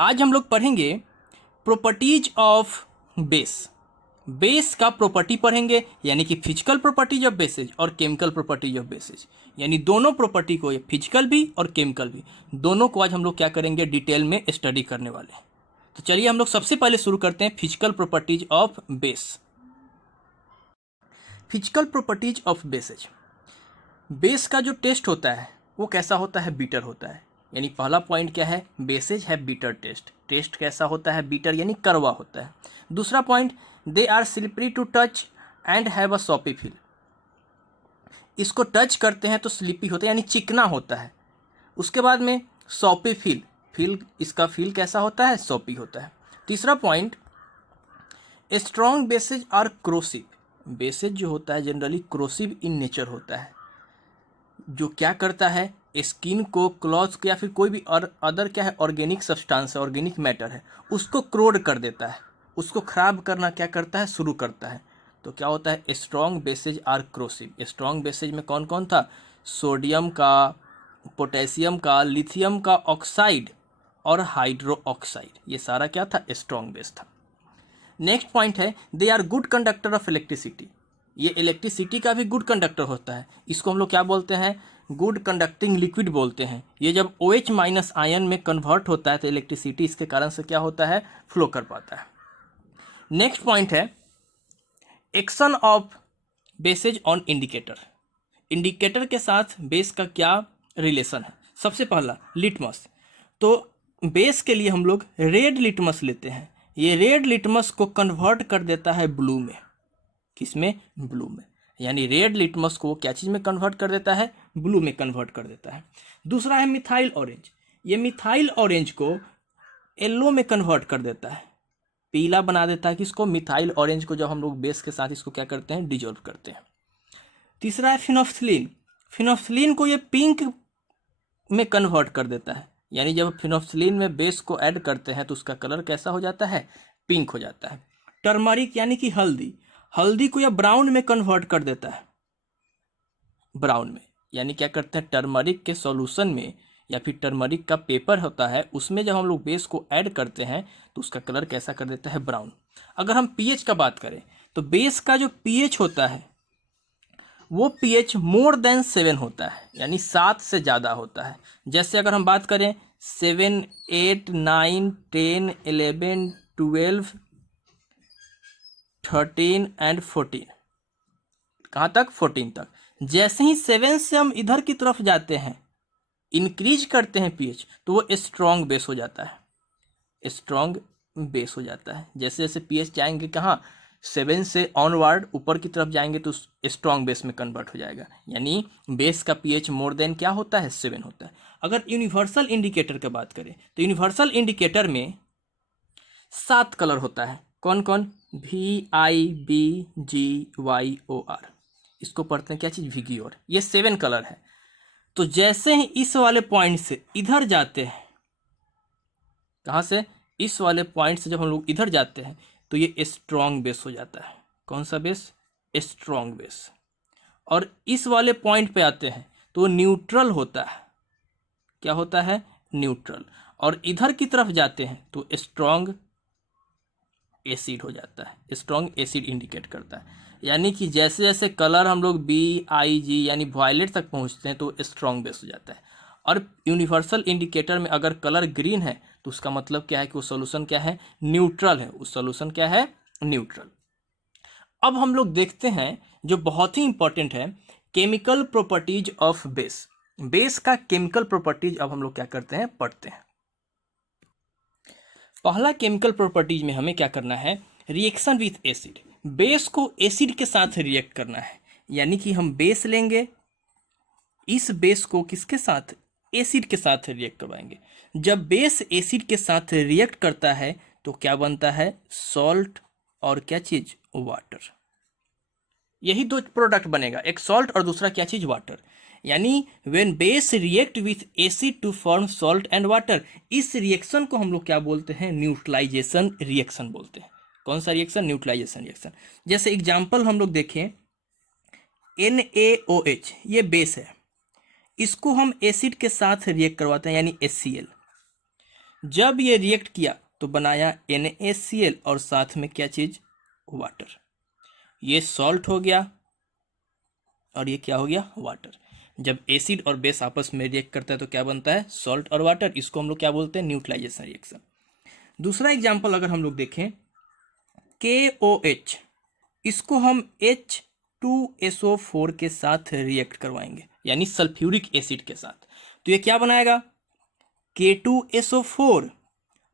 आज हम लोग पढ़ेंगे प्रॉपर्टीज ऑफ बेस। बेस का प्रॉपर्टी पढ़ेंगे, यानी कि फिजिकल प्रॉपर्टीज ऑफ बेसेज और केमिकल प्रॉपर्टीज ऑफ बेसेज, यानी दोनों प्रॉपर्टी को, फिजिकल भी और केमिकल भी, दोनों को आज हम लोग क्या करेंगे, डिटेल में स्टडी करने वाले हैं। तो चलिए हम लोग सबसे पहले शुरू करते हैं physical properties of base. Physical properties of bases. Base का जो टेस्ट होता है वो कैसा होता है, बीटर होता है। यानी पहला पॉइंट क्या है, बेसेज है बीटर टेस्ट। टेस्ट कैसा होता है, बीटर यानी कड़वा होता है। दूसरा point, they are slippery to touch and have a soapy feel. इसको टच करते हैं तो स्लिपी होता है यानी चिकना होता है। उसके बाद में सॉपी फील, इसका फील कैसा होता है, सॉपी होता है। तीसरा point, strong bases are corrosive. Bases जो होता है जनरली क्रोसिव इन नेचर होता है, जो क्या करता है, स्किन को, क्लॉथ को या फिर कोई भी और अदर क्या है, ऑर्गेनिक सब्सटेंस है, ऑर्गेनिक मैटर है, उसको क्रोड कर देता है, उसको खराब करना क्या करता है, शुरू करता है। तो क्या होता है, strong bases are corrosive. Strong bases में कौन कौन था, सोडियम का, पोटेशियम का, लिथियम का ऑक्साइड और हाइड्रो ऑक्साइड, ये सारा क्या था, स्ट्रॉन्ग बेस था। नेक्स्ट पॉइंट है, they are good conductor of electricity. ये इलेक्ट्रिसिटी का भी गुड कंडक्टर होता है। इसको हम लोग क्या बोलते हैं, गुड कंडक्टिंग लिक्विड बोलते हैं। ये जब OH माइनस आयन में कन्वर्ट होता है तो इलेक्ट्रिसिटी इसके कारण से क्या होता है, फ्लो कर पाता है। नेक्स्ट पॉइंट है, action of bases on indicator. Indicator के साथ बेस का क्या रिलेशन है। सबसे पहला लिटमस, तो बेस के लिए हम लोग रेड लिटमस लेते हैं। ये रेड लिटमस को कन्वर्ट कर देता है ब्लू में। किसमें, ब्लू में। यानी रेड लिटमस को क्या चीज़ में कन्वर्ट कर देता है, ब्लू में कन्वर्ट कर देता है। दूसरा है मिथाइल ऑरेंज। ये मिथाइल ऑरेंज को येलो में कन्वर्ट कर देता है, पीला बना देता है। किसको, मिथाइल ऑरेंज को। जब हम लोग बेस के साथ इसको क्या करते हैं, डिजोल्व करते हैं। तीसरा है फिनोफ्थलीन। फिनोफ्थलीन को ये पिंक में कन्वर्ट कर देता है। यानी जब फिनोफ्थलीन में बेस को ऐड करते हैं तो उसका कलर कैसा हो जाता है, पिंक हो जाता है। टर्मरिक यानी कि हल्दी, हल्दी को यह ब्राउन में कन्वर्ट कर देता है, ब्राउन में। यानी क्या करते हैं, टर्मरिक के सॉल्यूशन में या फिर टर्मरिक का पेपर होता है उसमें जब हम लोग बेस को ऐड करते हैं तो उसका कलर कैसा कर देता है, ब्राउन। अगर हम पीएच का बात करें तो बेस का जो पीएच होता है वो पीएच मोर देन 7 होता है, यानी 7 से ज़्यादा होता है। जैसे अगर हम बात करें 7, 8, 9, 10, 11, 12, 13 एंड 14, कहाँ तक, 14 तक। जैसे ही 7 से हम इधर की तरफ जाते हैं, इंक्रीज करते हैं पीएच, तो वो स्ट्रॉन्ग बेस हो जाता है, स्ट्रॉन्ग बेस हो जाता है। जैसे जैसे पीएच जाएंगे कहाँ, 7 से ऑनवर्ड यूपर की तरफ जाएंगे तो स्ट्रॉन्ग बेस में कन्वर्ट हो जाएगा। यानी बेस का पीएच मोर देन क्या होता है, 7 होता है। अगर यूनिवर्सल इंडिकेटर की बात करें तो यूनिवर्सल इंडिकेटर में 7 कलर होता है। कौन कौन, VIBGYOR, इसको पढ़ते हैं क्या चीज़, विगियोर। ये 7 कलर है। तो जैसे ही इस वाले पॉइंट से इधर जाते हैं, कहाँ से, इस वाले पॉइंट से जब हम लोग इधर जाते हैं तो ये स्ट्रॉन्ग बेस हो जाता है। कौन सा बेस, स्ट्रॉन्ग बेस। और इस वाले पॉइंट पे आते हैं तो न्यूट्रल होता है। क्या होता है, न्यूट्रल। और इधर की तरफ जाते हैं तो स्ट्रॉन्ग एसिड हो जाता है, स्ट्रॉन्ग एसिड इंडिकेट करता है। यानी कि जैसे जैसे कलर हम लोग BIG यानी वायलेट तक पहुंचते हैं तो स्ट्रॉन्ग बेस हो जाता है। और यूनिवर्सल इंडिकेटर में अगर कलर ग्रीन है तो उसका मतलब क्या है कि वो सॉल्यूशन क्या है, न्यूट्रल है। उस सॉल्यूशन क्या है, न्यूट्रल। अब हम लोग देखते हैं जो बहुत ही इंपॉर्टेंट है, chemical properties of base. Base का केमिकल प्रॉपर्टीज अब हम लोग क्या करते हैं, पढ़ते हैं। पहला केमिकल प्रॉपर्टीज में हमें क्या करना है, रिएक्शन विथ एसिड। बेस को एसिड के साथ रिएक्ट करना है। यानी कि हम बेस लेंगे, इस बेस को किसके साथ, एसिड के साथ रिएक्ट करवाएंगे। जब बेस एसिड के साथ रिएक्ट करता है तो क्या बनता है, सॉल्ट और क्या चीज, वाटर। यही दो प्रोडक्ट बनेगा, एक सॉल्ट और दूसरा क्या चीज, वाटर। यानी when base react with acid to form salt and water, इस रिएक्शन को हम लोग क्या बोलते हैं, न्यूट्रलाइजेशन रिएक्शन बोलते हैं। कौन सा रिएक्शन, न्यूट्रलाइजेशन रिएक्शन। जैसे एग्जांपल हम लोग देखें, NaOH ये बेस है, इसको हम एसिड के साथ रिएक्ट करवाते हैं यानी HCl। जब ये रिएक्ट किया तो बनाया NaCl और साथ में क्या चीज, वाटर। ये सॉल्ट हो गया और ये क्या हो गया, वाटर। जब एसिड और बेस आपस में रिएक्ट करता है तो क्या बनता है, सॉल्ट और वाटर। इसको हम लोग क्या बोलते हैं, न्यूट्रलाइजेशन रिएक्शन। दूसरा एग्जाम्पल अगर हम लोग देखें, KOH, इसको हम H2SO4 के साथ रिएक्ट करवाएंगे, यानी सल्फ्यूरिक एसिड के साथ। तो ये क्या बनाएगा, K2SO4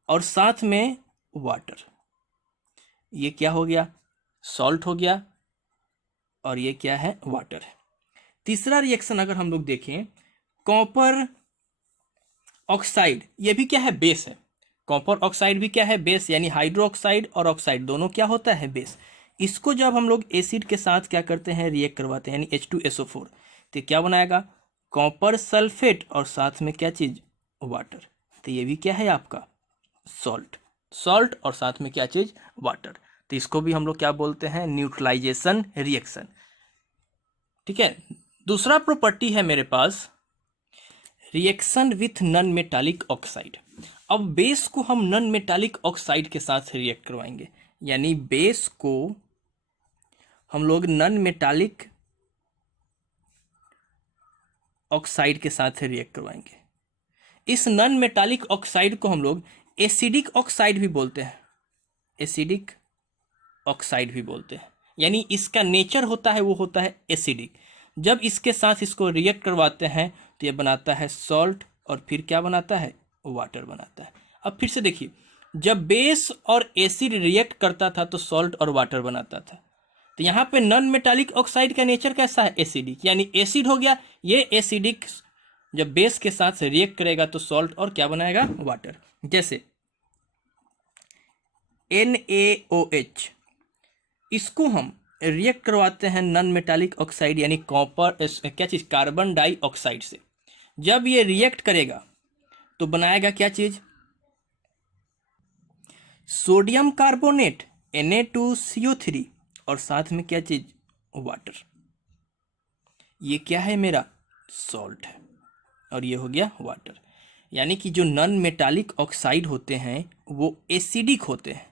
और साथ में वाटर। ये क्या हो गया, सॉल्ट हो गया और ये क्या है, वाटर है। तीसरा रिएक्शन अगर हम लोग देखें, कॉपर ऑक्साइड, ये भी क्या है, बेस है। कॉपर ऑक्साइड भी क्या है, बेस, यानी हाइड्रो ऑक्साइड और ऑक्साइड दोनों क्या होता है, बेस। इसको जब हम लोग एसिड के साथ क्या करते हैं, रिएक्ट करवाते हैं, यानी H2SO4, तो क्या बनाएगा, कॉपर सल्फेट और साथ में क्या चीज, वाटर। तो ये भी क्या है आपका, सॉल्ट। सॉल्ट और साथ में क्या चीज, वाटर। तो इसको भी हम लोग क्या बोलते हैं, न्यूट्रलाइजेशन रिएक्शन। ठीक है। दूसरा प्रॉपर्टी है मेरे पास, reaction with non metallic oxide. अब बेस को हम नॉन मेटालिक ऑक्साइड के साथ रिएक्ट करवाएंगे, यानी बेस को हम लोग नॉन मेटालिक ऑक्साइड के साथ रिएक्ट करवाएंगे। इस नॉन मेटालिक ऑक्साइड को हम लोग एसिडिक ऑक्साइड भी बोलते हैं, एसिडिक ऑक्साइड भी बोलते हैं, यानी इसका नेचर होता है वो होता है एसिडिक। जब इसके साथ इसको रिएक्ट करवाते हैं तो ये बनाता है सॉल्ट और फिर क्या बनाता है, वाटर बनाता है। अब फिर से देखिए, जब बेस और एसिड रिएक्ट करता था तो सॉल्ट और वाटर बनाता था। तो यहाँ पे नॉन मेटालिक ऑक्साइड का नेचर कैसा है, एसिडिक, यानी एसिड हो गया, ये एसिडिक जब बेस के साथ रिएक्ट करेगा तो सॉल्ट और क्या बनाएगा, वाटर। जैसे NaOH, इसको हम रिएक्ट करवाते हैं नॉन मेटालिक ऑक्साइड यानी कॉपर क्या चीज, कार्बन डाइऑक्साइड से। जब ये रिएक्ट करेगा तो बनाएगा क्या चीज, सोडियम कार्बोनेट Na2CO3 और साथ में क्या चीज, वाटर। ये क्या है मेरा, सॉल्ट है और ये हो गया वाटर। यानी कि जो नॉन मेटालिक ऑक्साइड होते हैं वो एसिडिक होते हैं।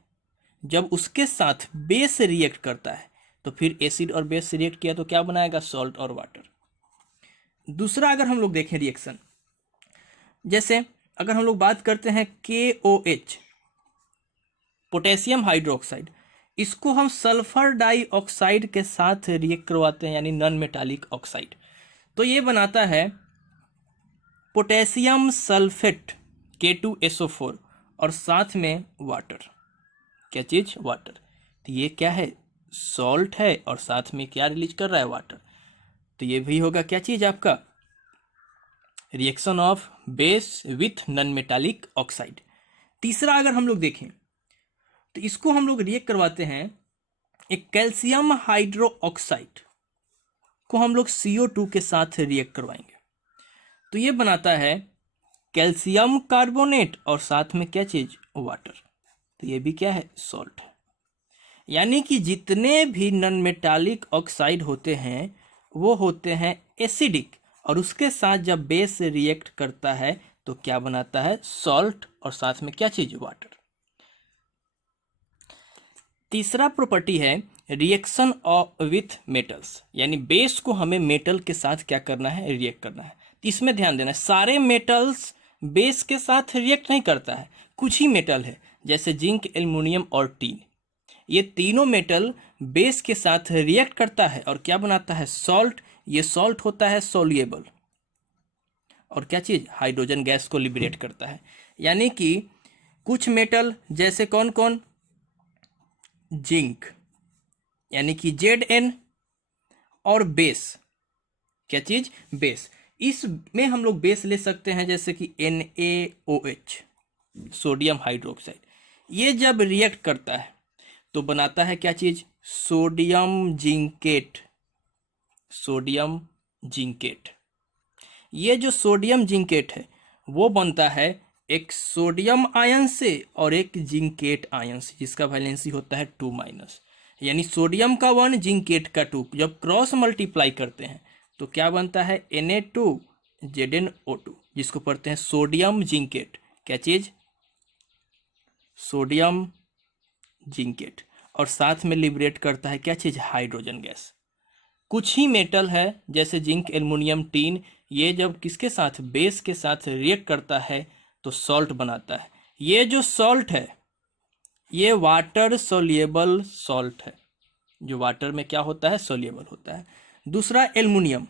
जब उसके साथ बेस रिएक्ट करता है तो फिर एसिड और बेस से रिएक्ट किया तो क्या बनाएगा, सॉल्ट और वाटर। दूसरा अगर हम लोग देखें रिएक्शन, जैसे अगर हम लोग बात करते हैं KOH, पोटेशियम हाइड्रोक्साइड, इसको हम सल्फर डाइऑक्साइड के साथ रिएक्ट करवाते हैं, यानी नॉन मेटालिक ऑक्साइड। तो ये बनाता है पोटेशियम सल्फेट K2SO4 और साथ में वाटर, क्या चीज, वाटर। तो ये क्या है, सॉल्ट है और साथ में क्या रिलीज कर रहा है, वाटर। तो ये भी होगा क्या चीज आपका, reaction of base with non metallic oxide. तीसरा अगर हम लोग देखें तो इसको हम लोग रिएक्ट करवाते हैं, एक कैल्शियम हाइड्रो ऑक्साइड को हम लोग CO2 के साथ रिएक्ट करवाएंगे। तो ये बनाता है कैल्शियम कार्बोनेट और साथ में क्या चीज, वाटर। तो ये भी क्या है, सॉल्ट है। यानी कि जितने भी नॉन मेटालिक ऑक्साइड होते हैं वो होते हैं एसिडिक, और उसके साथ जब बेस रिएक्ट करता है तो क्या बनाता है, सॉल्ट और साथ में क्या चीज, वाटर। तीसरा प्रॉपर्टी है रिएक्शन विथ मेटल्स, यानी बेस को हमें मेटल के साथ क्या करना है, रिएक्ट करना है। तो इसमें ध्यान देना है, सारे मेटल्स बेस के साथ रिएक्ट नहीं करता है, कुछ ही मेटल है जैसे जिंक, एल्युमिनियम और टीन, ये तीनों मेटल बेस के साथ रिएक्ट करता है और क्या बनाता है, सॉल्ट। ये सॉल्ट होता है सोल्यूबल और क्या चीज, हाइड्रोजन गैस को लिबरेट करता है। यानी कि कुछ मेटल जैसे कौन कौन, जिंक यानी कि Zn, और बेस, क्या चीज, बेस। इसमें हम लोग बेस ले सकते हैं जैसे कि NaOH, सोडियम हाइड्रोक्साइड। ये जब रिएक्ट करता है तो बनाता है क्या चीज, सोडियम जिंकेट, सोडियम जिंकेट। ये जो सोडियम जिंकेट है वो बनता है एक सोडियम आयन से और एक जिंकेट आयन से, जिसका वैलेंसी होता है 2-, यानी सोडियम का 1, जिंकेट का 2। जब क्रॉस मल्टीप्लाई करते हैं तो क्या बनता है, Na2 ZnO2, जिसको पढ़ते हैं सोडियम जिंकेट, क्या चीज, सोडियम जिंकेट, और साथ में लिबरेट करता है क्या चीज़, हाइड्रोजन गैस। कुछ ही मेटल है जैसे जिंक, एल्युमिनियम, टीन, ये जब किसके साथ, बेस के साथ रिएक्ट करता है तो सॉल्ट बनाता है। ये जो सॉल्ट है ये वाटर सोल्यूबल सॉल्ट है, जो वाटर में क्या होता है, सोल्यूबल होता है। दूसरा एल्युमिनियम,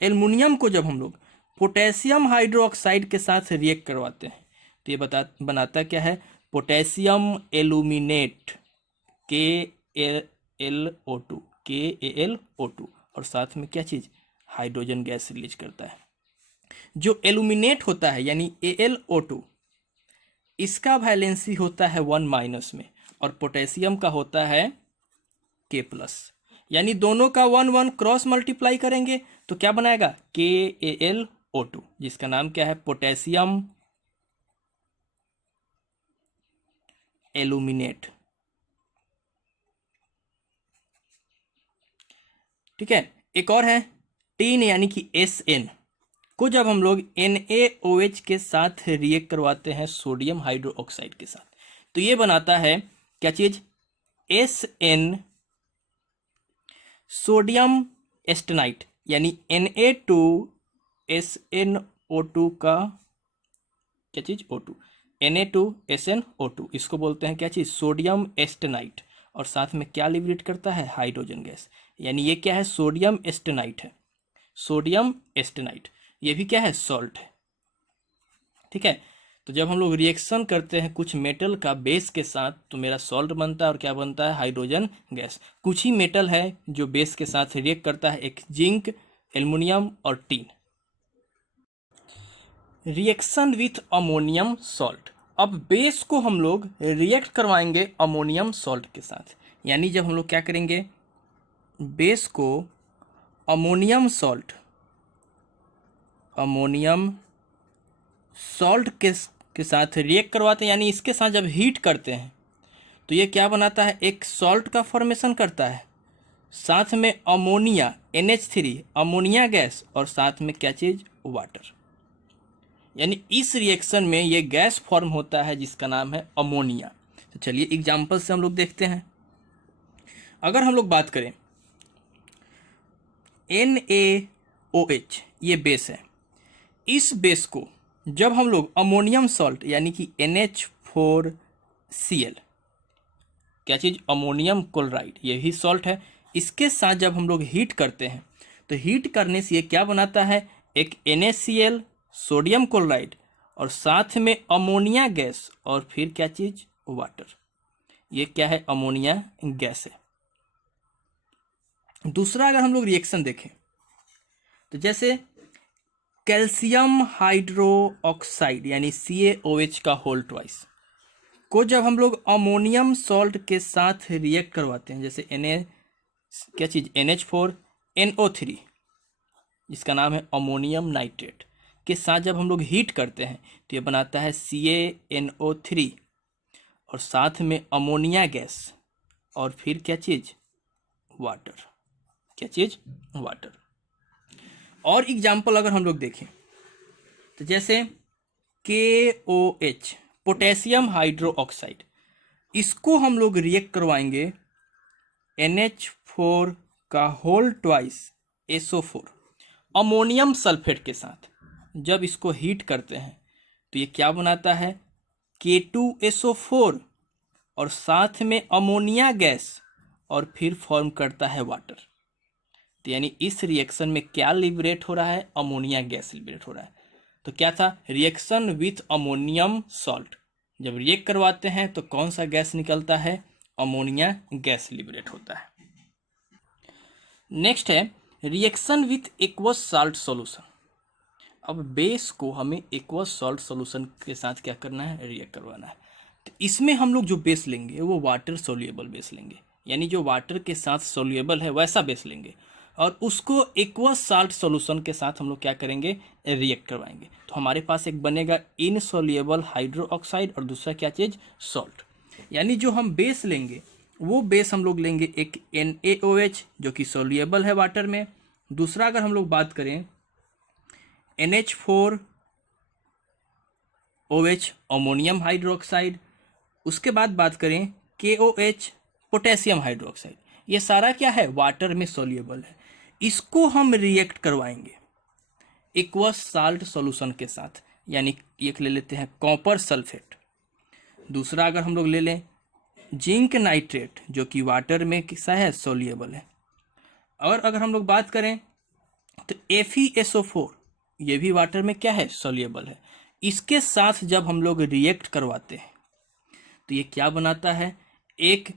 एल्युमिनियम को जब हम लोग पोटेशियम हाइड्रोक्साइड के साथ रिएक्ट करवाते हैं तो ये बनाता क्या है, पोटेशियम एल्यूमिनेट, KaLO2, KaLO2, और साथ में क्या चीज़, हाइड्रोजन गैस रिलीज करता है। जो एल्यूमिनेट होता है यानी AlO2, इसका वैलेंसी होता है 1- में, और पोटेशियम का होता है K+, यानी दोनों का 1 क्रॉस मल्टीप्लाई करेंगे तो क्या बनाएगा, KaLO2, जिसका नाम क्या है, पोटेशियम एल्यूमिनेट। ठीक है, एक और है टीन यानी कि SN को जब हम लोग NaOH के साथ रिएक्ट करवाते हैं सोडियम हाइड्रोक्साइड के साथ तो ये बनाता है क्या चीज, SN सोडियम एस्टेनाइट, यानी Na2SnO2 का क्या चीज, O2, Na2SnO2, इसको बोलते हैं क्या चीज, सोडियम एस्टेनाइट, और साथ में क्या लिबरेट करता है, हाइड्रोजन गैस, यानी ये क्या है, सोडियम एस्टेनाइट है, सोडियम एस्टेनाइट, ये भी क्या है, सॉल्ट है। ठीक है, तो जब हम लोग रिएक्शन करते हैं कुछ मेटल का बेस के साथ तो मेरा सॉल्ट बनता है, और क्या बनता है, हाइड्रोजन गैस। कुछ ही मेटल है जो बेस के साथ रिएक्ट करता है, एक जिंक, एल्युमिनियम और tin. Reaction with ammonium salt, अब बेस को हम लोग रिएक्ट करवाएंगे अमोनियम सॉल्ट के साथ, यानी जब हम लोग क्या करेंगे, बेस को अमोनियम सॉल्ट के साथ रिएक्ट करवाते हैं, यानी इसके साथ जब हीट करते हैं तो ये क्या बनाता है, एक सॉल्ट का फॉर्मेशन करता है, साथ में अमोनिया NH3 अमोनिया गैस, और साथ में क्या चीज़, वाटर, यानी इस रिएक्शन में ये गैस फॉर्म होता है जिसका नाम है अमोनिया। तो चलिए एग्जाम्पल से हम लोग देखते हैं। अगर हम लोग बात करें NaOH, ये बेस है, इस बेस को जब हम लोग अमोनियम सॉल्ट यानी कि NH4Cl, क्या चीज़, अमोनियम क्लोराइड, ये भी सॉल्ट है, इसके साथ जब हम लोग हीट करते हैं तो हीट करने से ये क्या बनाता है, एक NaCl सोडियम क्लोराइड, और साथ में अमोनिया गैस, और फिर क्या चीज़, वाटर, ये क्या है, अमोनिया गैस है। दूसरा अगर हम लोग रिएक्शन देखें तो जैसे कैल्शियम हाइड्रोक्साइड यानी CaOH का होल ट्वाइस को जब हम लोग अमोनियम सॉल्ट के साथ रिएक्ट करवाते हैं, जैसे क्या चीज़, NH4NO3, जिसका नाम है अमोनियम नाइट्रेट, के साथ जब हम लोग हीट करते हैं तो ये बनाता है CaNO3, और साथ में अमोनिया गैस, और फिर क्या चीज़, वाटर, क्या चीज़, वाटर। और एग्जाम्पल अगर हम लोग देखें तो जैसे KOH पोटेशियम हाइड्रोक्साइड, इसको हम लोग रिएक्ट करवाएंगे NH4 का whole twice SO4 ammonium sulphate के साथ, जब इसको हीट करते हैं तो ये क्या बनाता है, K2SO4, और साथ में अमोनिया गैस, और फिर फॉर्म करता है वाटर। तो यानी इस रिएक्शन में क्या लिबरेट हो रहा है, अमोनिया गैस लिबरेट हो रहा है। तो क्या था, रिएक्शन विथ अमोनियम सॉल्ट, जब रिएक्ट करवाते हैं तो कौन सा गैस निकलता है, अमोनिया गैस लिबरेट होता है। नेक्स्ट है reaction with aqueous salt solution. अब बेस को हमें एक्वस सॉल्ट सॉल्यूशन के साथ क्या करना है, रिएक्ट करवाना है। तो इसमें हम लोग जो बेस लेंगे वो वाटर सोल्यूबल बेस लेंगे, यानी जो वाटर के साथ सोल्यूबल है वैसा बेस लेंगे, और उसको एक्वस साल्ट सॉल्यूशन के साथ हम लोग क्या करेंगे, रिएक्ट करवाएंगे। तो हमारे पास एक बनेगा इनसोल्यूबल हाइड्रोक्साइड, और दूसरा क्या चीज़, सॉल्ट। यानी जो हम बेस लेंगे वो बेस हम लोग लेंगे एक NaOH जो कि सोल्यूबल है वाटर में। दूसरा अगर हम लोग बात करें NH4OH अमोनियम हाइड्रोक्साइड, उसके बाद बात करें KOH, पोटेशियम हाइड्रोक्साइड, ये सारा क्या है, वाटर में सोल्यूबल है। इसको हम रिएक्ट करवाएंगे एक्वस साल्ट सॉल्यूशन के साथ, यानी एक ले लेते हैं कॉपर सल्फेट। दूसरा अगर हम लोग ले लें जिंक नाइट्रेट, जो कि वाटर में किसा है, सोल्यूबल है। और अगर हम लोग बात करें तो FeSO4, ये भी वाटर में क्या है, सोल्यूबल है। इसके साथ जब हम लोग रिएक्ट करवाते हैं तो ये क्या बनाता है, एक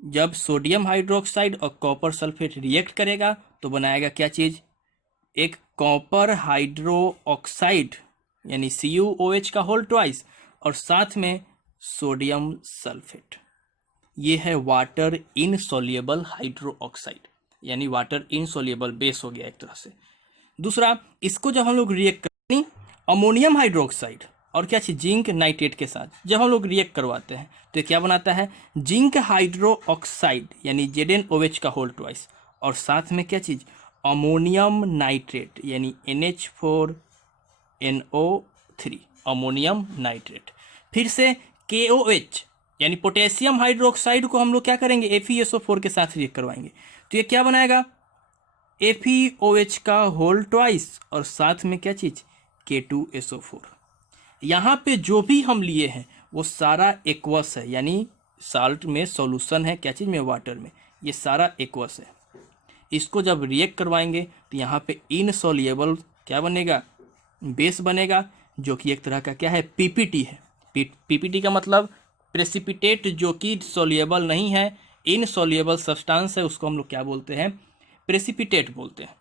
जब सोडियम हाइड्रोक्साइड और कॉपर सल्फेट रिएक्ट करेगा तो बनाएगा क्या चीज़, एक कॉपर हाइड्रो ऑक्साइड यानी CuOH का होल ट्वाइस, और साथ में सोडियम सल्फेट। ये है वाटर इनसोल्युबल हाइड्रो ऑक्साइड, यानी वाटर इनसोल्युबल बेस हो गया एक तरह से। दूसरा, इसको जब हम लोग रिएक्ट करें अमोनियम हाइड्रोक्साइड और क्या चीज़, जिंक नाइट्रेट के साथ जब हम लोग रिएक्ट करवाते हैं तो ये क्या बनाता है, जिंक हाइड्रो ऑक्साइड यानी ZnOH का होल ट्वाइस, और साथ में क्या चीज़, अमोनियम नाइट्रेट यानी NH4NO3, अमोनियम नाइट्रेट। फिर से KOH यानी पोटेशियम हाइड्रोक्साइड को हम लोग क्या करेंगे, FeSO4 के साथ रिएक्ट करवाएंगे तो ये क्या बनाएगा, FeOH का होल ट्वाइस और साथ में क्या चीज़, K2SO4। यहाँ पे जो भी हम लिए हैं वो सारा एक्वस है, यानी साल्ट में सॉल्यूशन है, क्या चीज़ में, वाटर में, ये सारा एक्वस है। इसको जब रिएक्ट करवाएंगे तो यहाँ पे इनसोल्युबल क्या बनेगा, बेस बनेगा, जो कि एक तरह का क्या है, PPT है। PPT का मतलब प्रेसिपिटेट, जो कि सोल्युबल नहीं है, इनसोल्युबल सब्सटेंस है, उसको हम लोग क्या बोलते हैं, प्रेसिपिटेट बोलते हैं।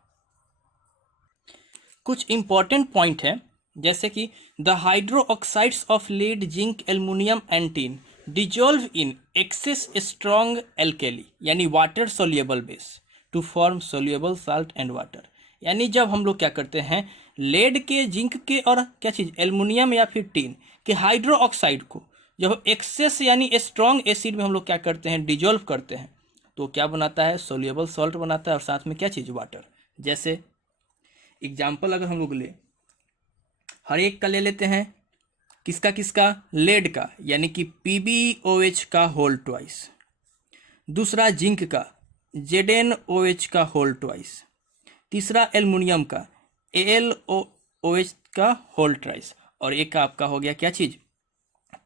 कुछ इंपॉर्टेंट पॉइंट है, जैसे कि the hydroxides of lead, zinc, aluminium and tin dissolve in excess strong alkali यानी water soluble base to form soluble salt and water. यानी जब हम लोग क्या करते हैं, लेड के, जिंक के और क्या चीज़, एल्युमिनियम या फिर टिन के हाइड्रो ऑक्साइड को जब एक्सेस यानी स्ट्रॉन्ग एसिड में हम लोग क्या करते हैं, डिजोल्व करते हैं, तो क्या बनाता है, सोल्युबल सॉल्ट बनाता है, और साथ में क्या चीज़, वाटर। जैसे एग्जाम्पल अगर हम लोग ले, हर एक का ले लेते हैं, किसका किसका, लेड का यानी कि PbOH का होल ट्वाइस। दूसरा जिंक का ZnOH का होल ट्वाइस। तीसरा एल्युमिनियम का AlOH का होल ट्वाइस, और एक का आपका हो गया क्या चीज़,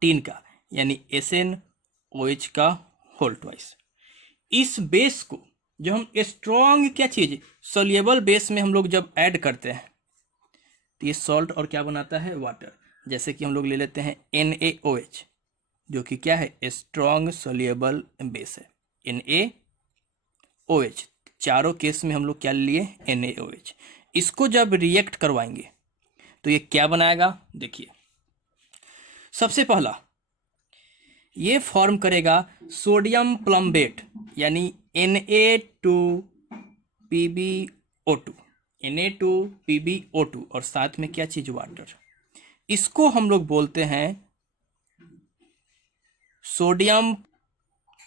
टिन का यानी SnOH का होल ट्वाइस। इस बेस को जो हम स्ट्रॉन्ग क्या चीज़, सोल्युबल बेस में हम लोग जब ऐड करते हैं तो ये सॉल्ट और क्या बनाता है, वाटर। जैसे कि हम लोग ले लेते हैं NaOH, जो कि क्या है, स्ट्रॉन्ग सोल्युबल बेस है, NaOH। चारों केस में हम लोग क्या लिए, NaOH। इसको जब रिएक्ट करवाएंगे तो ये क्या बनाएगा, देखिए सबसे पहला ये फॉर्म करेगा सोडियम प्लम्बेट यानी Na2PbO2 और साथ में क्या चीज, वाटर। इसको हम लोग बोलते हैं सोडियम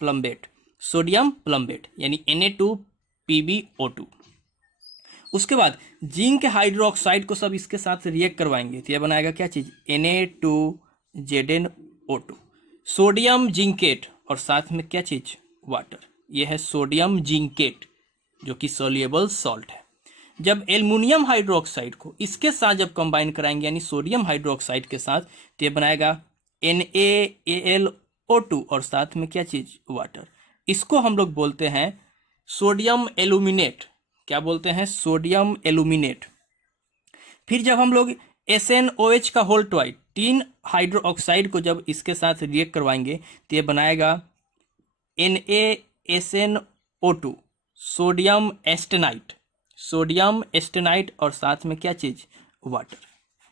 प्लम्बेट यानी Na2PbO2। उसके बाद जिंक हाइड्रोक्साइड को सब इसके साथ रिएक्ट करवाएंगे तो यह बनाएगा क्या चीज, Na2ZnO2, सोडियम जिंकेट और साथ में क्या चीज, वाटर। यह है सोडियम जिंकेट जो कि सोल्युबल सॉल्ट है। जब एल्युमिनियम हाइड्रोक्साइड को इसके साथ जब कंबाइन कराएंगे यानी सोडियम हाइड्रोक्साइड के साथ तो ये बनाएगा NaAlO2 और साथ में क्या चीज, वाटर। इसको हम लोग बोलते हैं सोडियम एल्यूमिनेट। क्या बोलते हैं, सोडियम एल्यूमिनेट। फिर जब हम लोग SnOH का होल ट्वाइस, 3 हाइड्रो ऑक्साइड को जब इसके साथ रिएक्ट करवाएंगे तो ये बनाएगा NaSnO2, सोडियम एस्टेनाइट और साथ में क्या चीज, वाटर।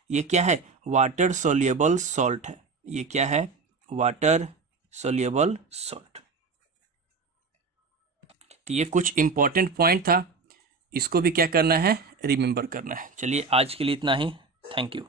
ये क्या है, वाटर सोल्युबल सॉल्ट है। ये क्या है, वाटर सोल्युबल सॉल्ट। तो ये कुछ इंपॉर्टेंट पॉइंट था, इसको भी क्या करना है, रिमेंबर करना है। चलिए आज के लिए इतना ही, थैंक यू।